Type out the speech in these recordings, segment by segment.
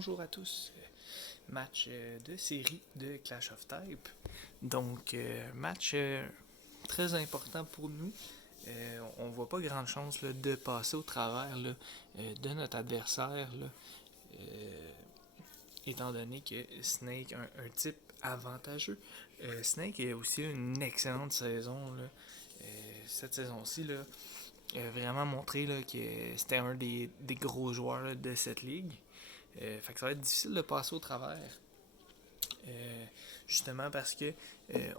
bonjour à tous. Match de série de Clash of Type. Donc, match très important pour nous. On voit pas grande chance là, de passer au travers là, de notre adversaire, là, étant donné que Snake a un type avantageux. Snake a aussi une excellente saison. Là. Cette saison-ci, là, a vraiment montré là, que c'était un des gros joueurs là, de cette ligue. Fait que ça va être difficile de passer au travers. Euh, Justement parce que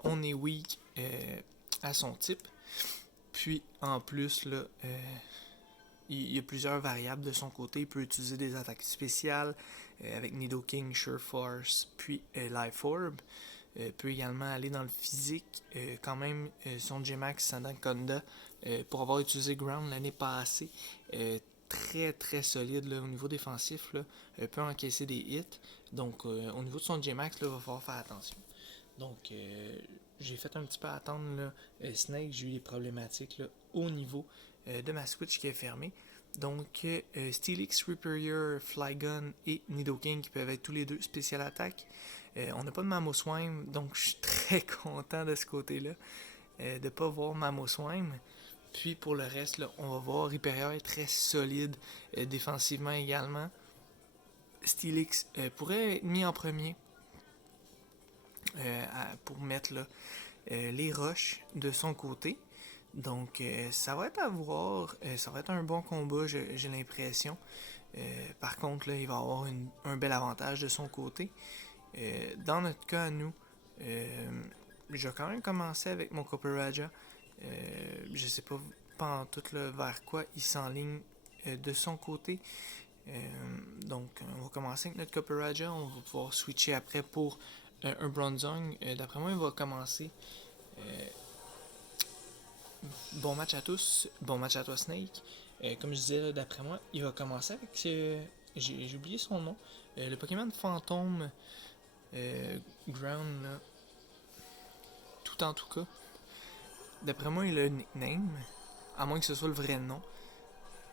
on est weak à son type. Puis en plus, là, il y a plusieurs variables de son côté. Il peut utiliser des attaques spéciales avec Nidoking, Sureforce, puis Life Orb. Peut également aller dans le physique. Quand même, son J-Max Sandaconda, pour avoir utilisé Ground l'année passée, très très solide là, au niveau défensif, là, peut encaisser des hits. Donc au niveau de son J-Max, il va falloir faire attention. Donc j'ai fait un petit peu attendre là, Snake, j'ai eu des problématiques là, au niveau de ma Switch qui est fermée. Donc Steelix, Reaper, Flygun et Nidoking qui peuvent être tous les deux spécial attaque. On n'a pas de Mamoswine, donc je suis très content de ce côté-là de ne pas voir Mamoswine. Puis pour le reste, là, on va voir Riperior est très solide défensivement également. Steelix pourrait être mis en premier pour mettre là, les roches de son côté. Donc ça va être à voir. Ça va être un bon combat, j'ai l'impression. Par contre, là, il va avoir un bel avantage de son côté. Dans notre cas à nous, je vais quand même commencer avec mon Copper Raja. Je sais pas en tout là, vers quoi il s'enligne de son côté. Donc, on va commencer avec notre Copper Raja. On va pouvoir switcher après pour un Bronzong. D'après moi, il va commencer. Euh, bon match à tous. Bon match à toi, Snake. Comme je disais, d'après moi, il va commencer avec. J'ai oublié son nom. Le Pokémon fantôme Ground, là, tout en tout cas. D'après moi, il a un nickname. À moins que ce soit le vrai nom.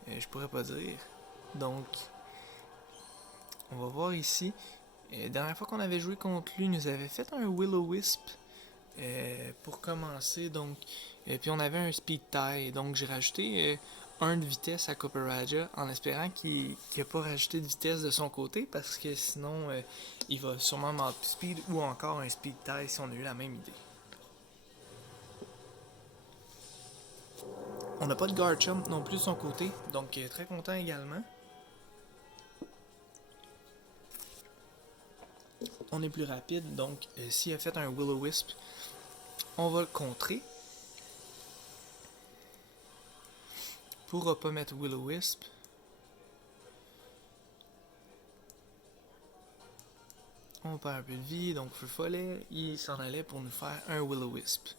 Je pourrais pas dire. Donc, on va voir ici. La dernière fois qu'on avait joué contre lui, il nous avait fait un Will-O-Wisp pour commencer. Donc, puis on avait un Speed Tie. Donc, j'ai rajouté un de vitesse à Copper Raja en espérant qu'il n'a pas rajouté de vitesse de son côté parce que sinon, il va sûrement Mouth Speed ou encore un Speed Tie si on a eu la même idée. On n'a pas de Garchomp non plus de son côté, donc très content également. On est plus rapide, donc s'il a fait un Will-O-Wisp, on va le contrer. Pourra pas mettre Will-O-Wisp. On perd un peu de vie, donc Feu Follet, il s'en allait pour nous faire un Will-O-Wisp.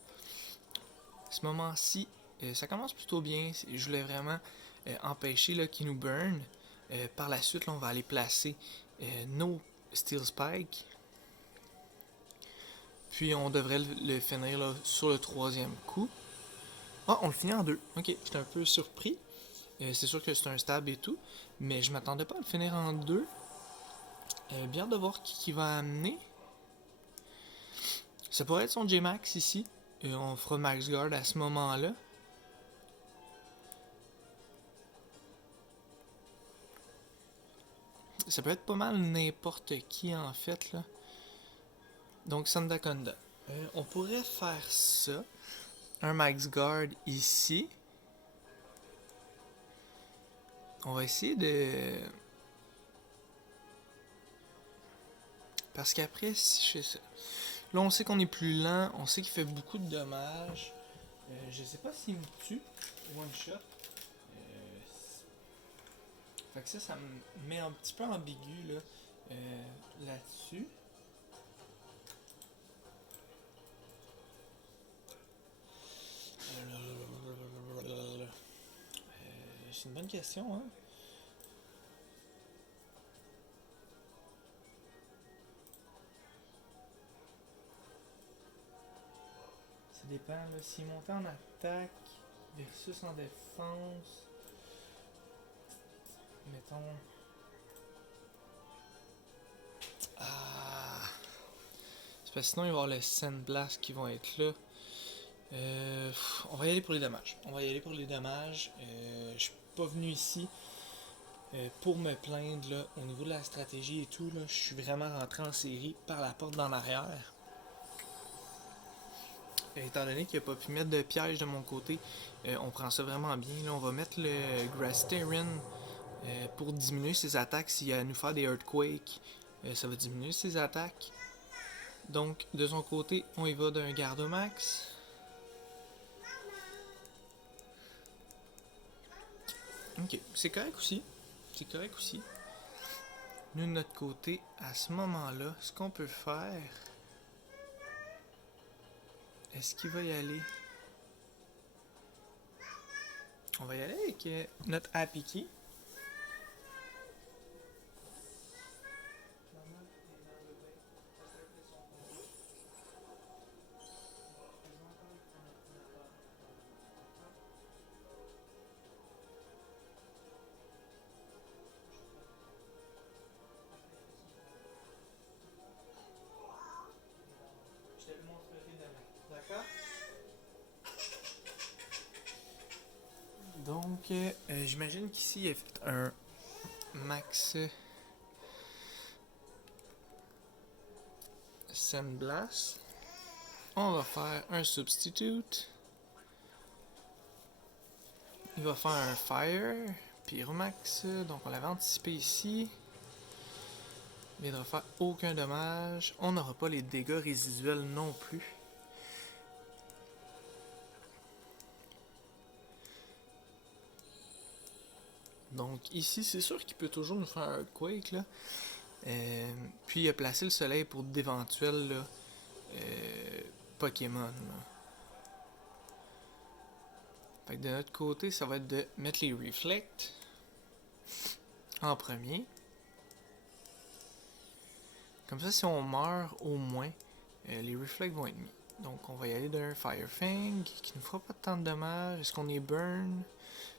À ce moment-ci, ça commence plutôt bien. Je voulais vraiment empêcher qu'il nous burn. Par la suite, là, on va aller placer nos Steel Spike. Puis on devrait le finir là, sur le troisième coup. Ah, on le finit en deux. Ok, j'étais un peu surpris. C'est sûr que c'est un stab et tout. Mais je m'attendais pas à le finir en deux. Bien de voir qui va amener. Ça pourrait être son J-Max ici. On fera Max Guard à ce moment-là. Ça peut être pas mal n'importe qui en fait là. Donc Sandaconda. On pourrait faire ça. Un Max Guard ici. On va essayer de... Parce qu'après, si je fais ça... Là, on sait qu'on est plus lent. On sait qu'il fait beaucoup de dommages. Je sais pas s'il me tue. One shot. Fait que ça me met un petit peu ambigu là, là-dessus. C'est une bonne question, hein? Ça dépend, là. S'il montait en attaque versus en défense, mettons... Parce que sinon, il va y avoir le Sandblast qui vont être là. On va y aller pour les dommages. Je suis pas venu ici pour me plaindre là, au niveau de la stratégie et tout. Là, je suis vraiment rentré en série par la porte d'en arrière. Étant donné qu'il n'a pas pu mettre de piège de mon côté, on prend ça vraiment bien. Là, on va mettre le Grass Terran pour diminuer ses attaques. S'il y a à nous faire des Earthquakes, ça va diminuer ses attaques. Donc, de son côté, on y va d'un Gardomax. Ok, c'est correct aussi. Nous, de notre côté, à ce moment-là, ce qu'on peut faire... Est-ce qu'il va y aller? On va y aller avec notre Happy Key. Je te le montrerai demain. D'accord? Donc, j'imagine qu'ici, il a fait un max Sandblast. On va faire un Substitute. Il va faire un Fire. Pyromax. Donc, on l'avait anticipé ici. Mais il ne va faire aucun dommage. On n'aura pas les dégâts résiduels non plus. Donc ici, c'est sûr qu'il peut toujours nous faire un Quake, là. Puis il a placé le soleil pour d'éventuels Pokémon. Là. Fait que de notre côté, ça va être de mettre les Reflect en premier. Comme ça, si on meurt, au moins, les Reflect vont être mis. Donc on va y aller d'un Fire Fang qui ne fera pas tant de dommages. Est-ce qu'on est burn?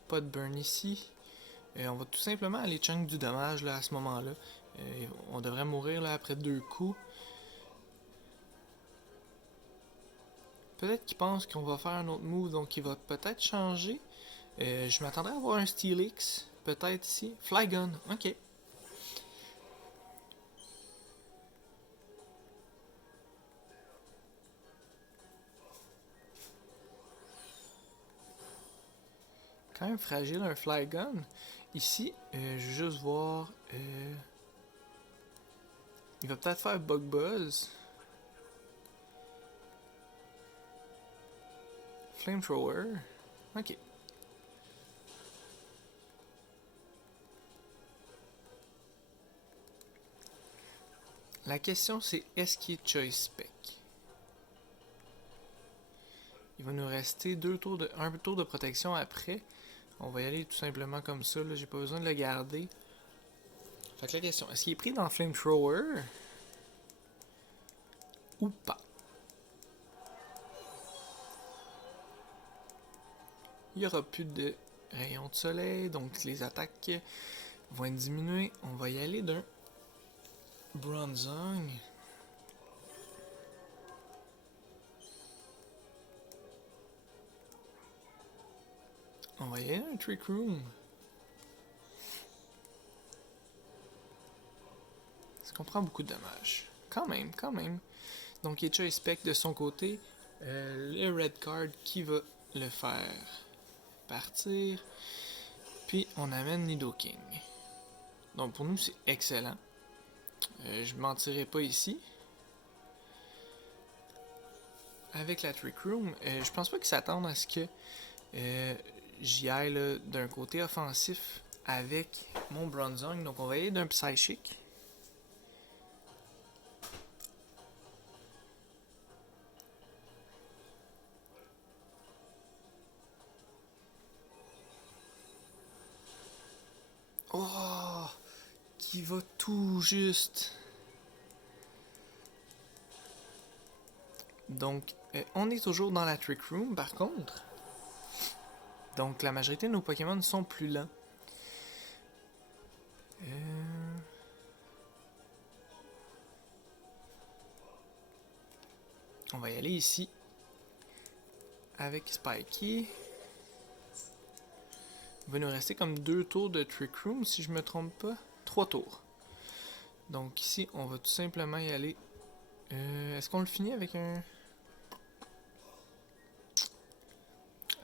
Pas de burn ici. On va tout simplement aller chunk du dommage là, à ce moment-là. On devrait mourir là, après 2 coups. Peut-être qu'il pense qu'on va faire un autre move, donc il va peut-être changer. Je m'attendrais à avoir un Steelix, peut-être ici. Flygon, ok. Quand même fragile un Flygon. Ici, je vais juste voir. Il va peut-être faire Bug Buzz. Flamethrower. Ok. La question c'est est-ce qu'il est Choice Spec? Il va nous rester un tour de protection après. On va y aller tout simplement comme ça. J'ai pas besoin de le garder. Fait que la question, est-ce qu'il est pris dans Flamethrower? Ou pas? Il n'y aura plus de rayons de soleil, donc les attaques vont être diminuées. On va y aller d'un Bronzong. On va y aller d'un Trick Room. Ça comprend beaucoup de dommages. Quand même. Donc, il est Choice Spec de son côté. Le Red Card qui va le faire partir. Puis, on amène Nidoking. Donc, pour nous, c'est excellent. Je mentirai pas ici. Avec la Trick Room, je pense pas qu'ils s'attendent à ce que j'y aille d'un côté offensif avec mon Bronzong. Donc, on va y aller d'un Psychic. Oh! Qui va tout juste. Donc, on est toujours dans la Trick Room, par contre. Donc, la majorité de nos Pokémon sont plus lents. On va y aller ici. Avec Spiky. Il va nous rester comme 2 tours de Trick Room, si je me trompe pas. 3 tours. Donc ici, on va tout simplement y aller. Est-ce qu'on le finit avec un...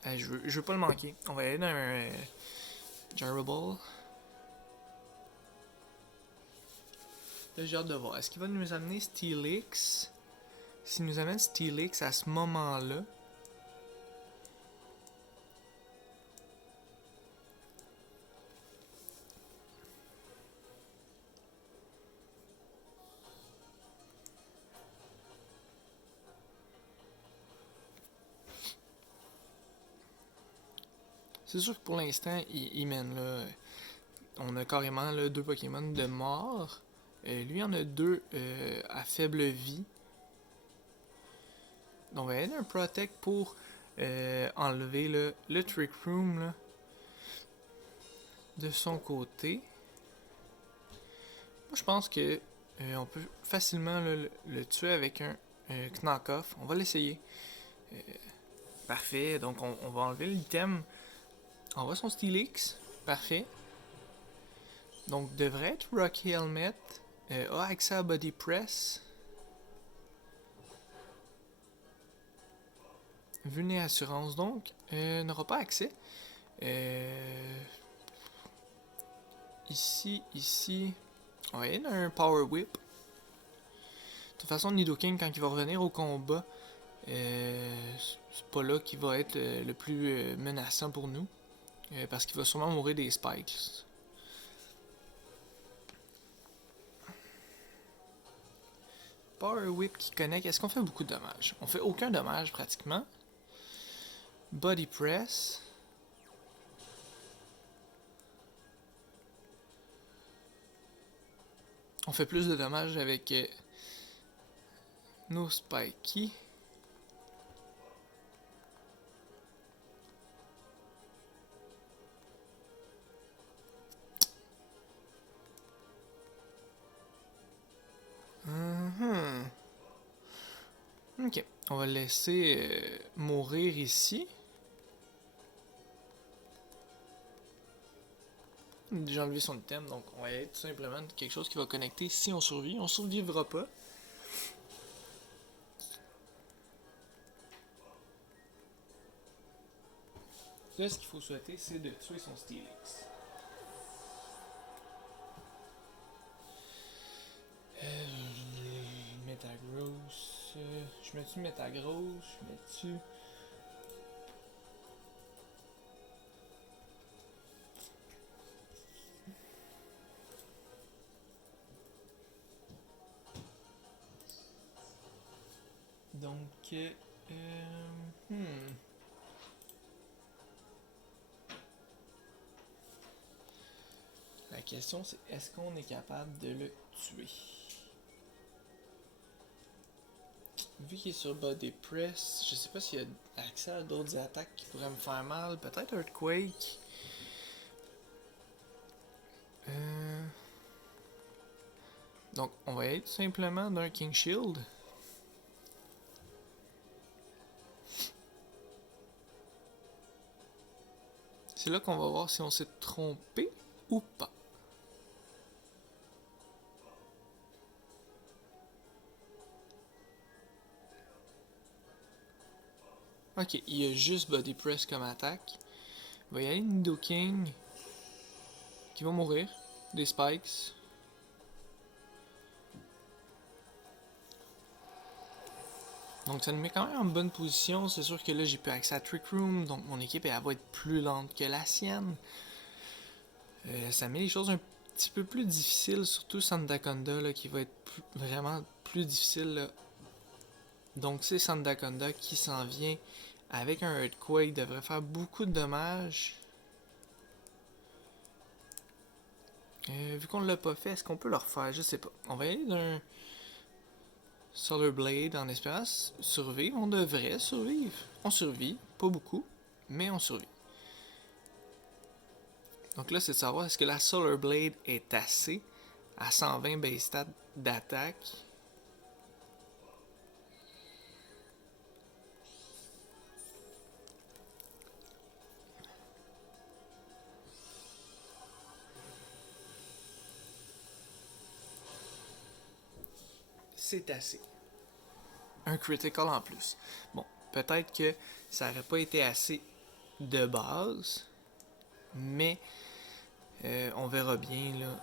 je veux pas le manquer. On va y aller dans un... Gyroball. Là, j'ai hâte de voir. Est-ce qu'il va nous amener Steelix? S'il nous amène Steelix à ce moment-là... C'est sûr que pour l'instant, il mène là. On a carrément là, 2 Pokémon de mort. Lui en a 2 à faible vie. Donc on va aller un Protect pour enlever le Trick Room là, de son côté. Moi je pense que on peut facilement là, le tuer avec un Knock-Off. On va l'essayer. Parfait, donc on va enlever l'item. On voit son Steelix. Parfait. Donc devrait être Rocky Helmet. A accès à Body Press. Vulné Assurance donc. N'aura pas accès. Ici. On va aller dans un Power Whip. De toute façon, Nidoking, quand il va revenir au combat, c'est pas là qu'il va être le plus menaçant pour nous. Parce qu'il va sûrement mourir des spikes. Power Whip qui connecte. Est-ce qu'on fait beaucoup de dommages? On fait aucun dommage pratiquement. Body Press. On fait plus de dommages avec nos Spiky. Ok, on va le laisser mourir ici. On a déjà enlevé son item, donc on va y aller tout simplement quelque chose qui va connecter si on survit. On survivra pas. Là, ce qu'il faut souhaiter, c'est de tuer son Steelix. Metagross. Je mets-tu Metagross? Je mets-tu. Donc. La question, c'est est-ce qu'on est capable de le tuer? Vu qu'il est sur Body Press, je sais pas s'il y a accès à d'autres attaques qui pourraient me faire mal. Peut-être Earthquake. Donc, on va être simplement d'un King Shield. C'est là qu'on va voir si on s'est trompé ou pas. Ok, il y a juste Body Press comme attaque. Il va y aller Nidoking qui va mourir. Des spikes. Donc ça nous met quand même en bonne position. C'est sûr que là j'ai plus accès à Trick Room. Donc mon équipe elle va être plus lente que la sienne. Ça met les choses un petit peu plus difficiles. Surtout Sandaconda là, qui va être vraiment plus difficile. Là. Donc c'est Sandaconda qui s'en vient avec un Earthquake. Devrait faire beaucoup de dommages. Vu qu'on l'a pas fait, est-ce qu'on peut le refaire? Je sais pas. On va y aller d'un Solar Blade en espérant survivre. On devrait survivre. On survit. Pas beaucoup, mais on survit. Donc là, c'est de savoir est-ce que la Solar Blade est assez à 120 base stat d'attaque. c'est assez. Un critical en plus. Bon, peut-être que ça aurait pas été assez de base, mais on verra bien là.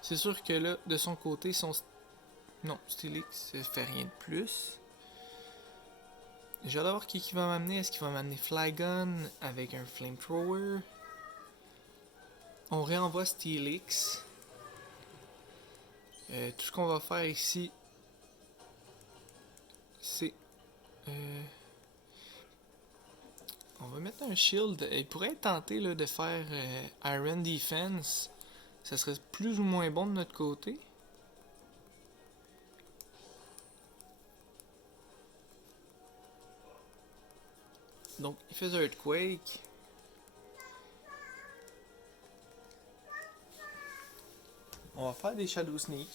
C'est sûr que là, de son côté, non, Steelix fait rien de plus. J'ai hâte de voir qui va m'amener. Est-ce qu'il va m'amener Flygon avec un Flamethrower? On réenvoie Steelix. Tout ce qu'on va faire ici, c'est... on va mettre un shield. Il pourrait être tenté là, de faire Iron Defense. Ça serait plus ou moins bon de notre côté. Donc, il fait Earthquake. On va faire des Shadow Sneak.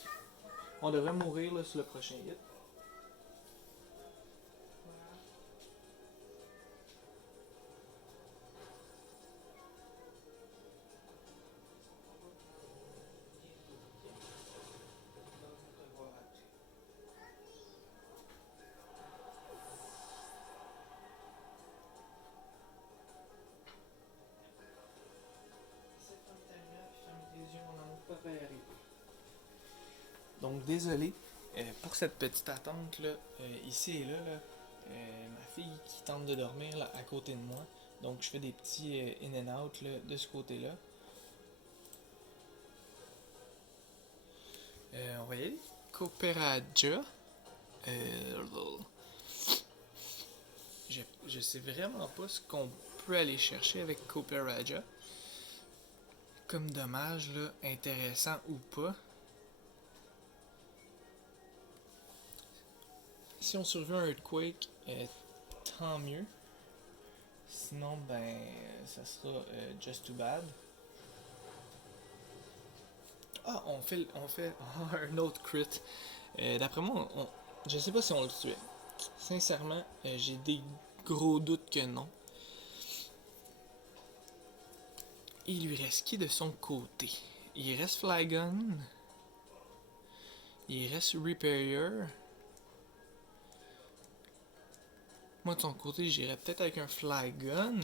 On devrait mourir là, sur le prochain hit. Donc désolé pour cette petite attente là, ici et là, ma fille qui tente de dormir là, à côté de moi. Donc je fais des petits in and out là, de ce côté-là. On va y aller. Cooperaja. Je sais vraiment pas ce qu'on peut aller chercher avec Cooperaja. Comme dommage là, intéressant ou pas. Si on survit un Earthquake, tant mieux. Sinon, ben, ça sera just too bad. Ah, on fait un autre crit. D'après moi, je sais pas si on le tuait. Sincèrement, j'ai des gros doutes que non. Il lui reste qui de son côté? Il reste Flygon. Il reste Repair. Moi de son côté, j'irais peut-être avec un Flygon.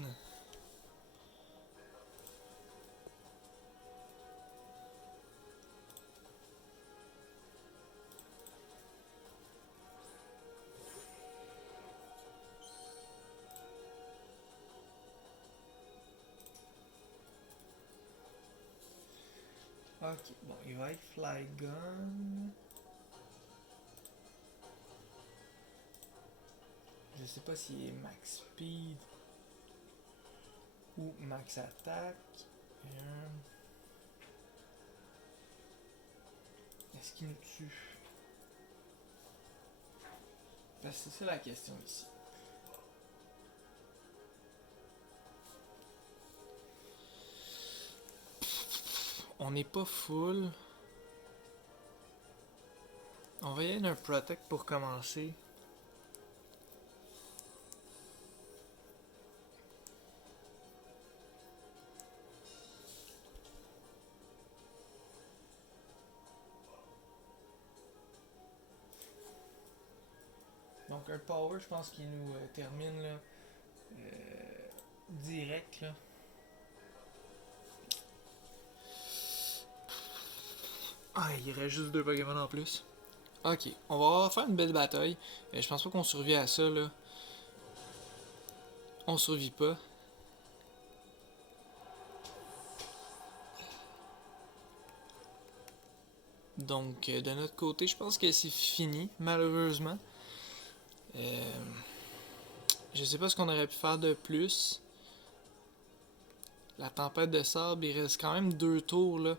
Ok, bon, il va avec Flygon. Je sais pas s'il est max speed ou max attaque. Est-ce qu'il nous tue? Parce que c'est ça la question ici. On n'est pas full. On va y aller d'un Protect pour commencer. Donc un Power, je pense qu'il nous termine là, direct là. Ah, il reste juste deux Pokémon en plus. Ok, on va faire une belle bataille. Je pense pas qu'on survit à ça là. On survit pas. Donc de notre côté, je pense que c'est fini, malheureusement. Je sais pas ce qu'on aurait pu faire de plus. La tempête de sable, il reste quand même deux tours là.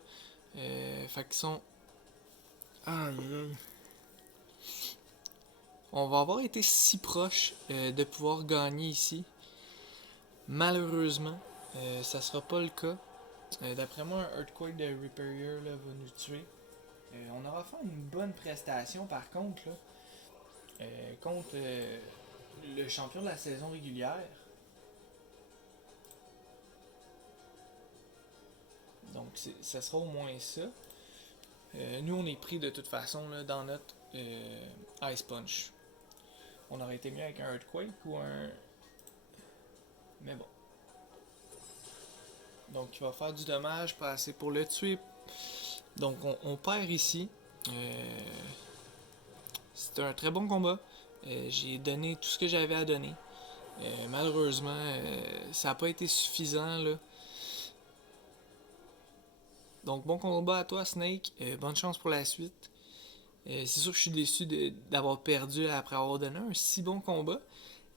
Fait qu'ils sont. Aïe aïe. On va avoir été si proche de pouvoir gagner ici. Malheureusement, ça sera pas le cas. D'après moi, un Earthquake de Repair là, va nous tuer. On aura fait une bonne prestation par contre là, contre le champion de la saison régulière. Donc ça sera au moins ça. Nous, on est pris de toute façon là, dans notre Ice Punch. On aurait été mieux avec un Earthquake ou un. Mais bon. Donc, il va faire du dommage, pas assez pour le tuer. Donc, on perd ici. C'était un très bon combat. J'ai donné tout ce que j'avais à donner. Malheureusement, ça n'a pas été suffisant. Là. Donc, bon combat à toi, Snake. Bonne chance pour la suite. C'est sûr que je suis déçu d'avoir perdu après avoir donné un si bon combat.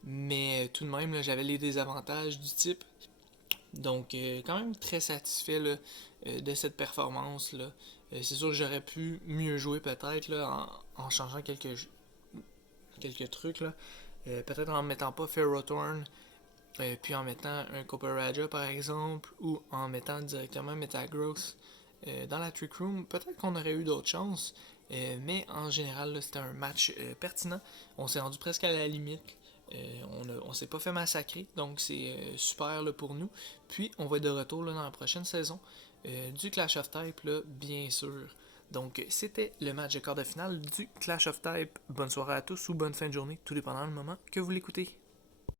Mais tout de même, j'avais les désavantages du type. Donc, quand même très satisfait là, de cette performance. Là. C'est sûr que j'aurais pu mieux jouer peut-être là, en changeant quelques trucs. Là. Peut-être en mettant pas Ferrothorn, puis en mettant un Copper par exemple, ou en mettant directement Metagross dans la Trick Room. Peut-être qu'on aurait eu d'autres chances. Mais en général, c'était un match pertinent. On s'est rendu presque à la limite. On s'est pas fait massacrer, donc c'est super là, pour nous. Puis on va être de retour là, dans la prochaine saison du Clash of Type, là, bien sûr. Donc c'était le match de quart de finale du Clash of Type. Bonne soirée à tous ou bonne fin de journée, tout dépendant du moment que vous l'écoutez.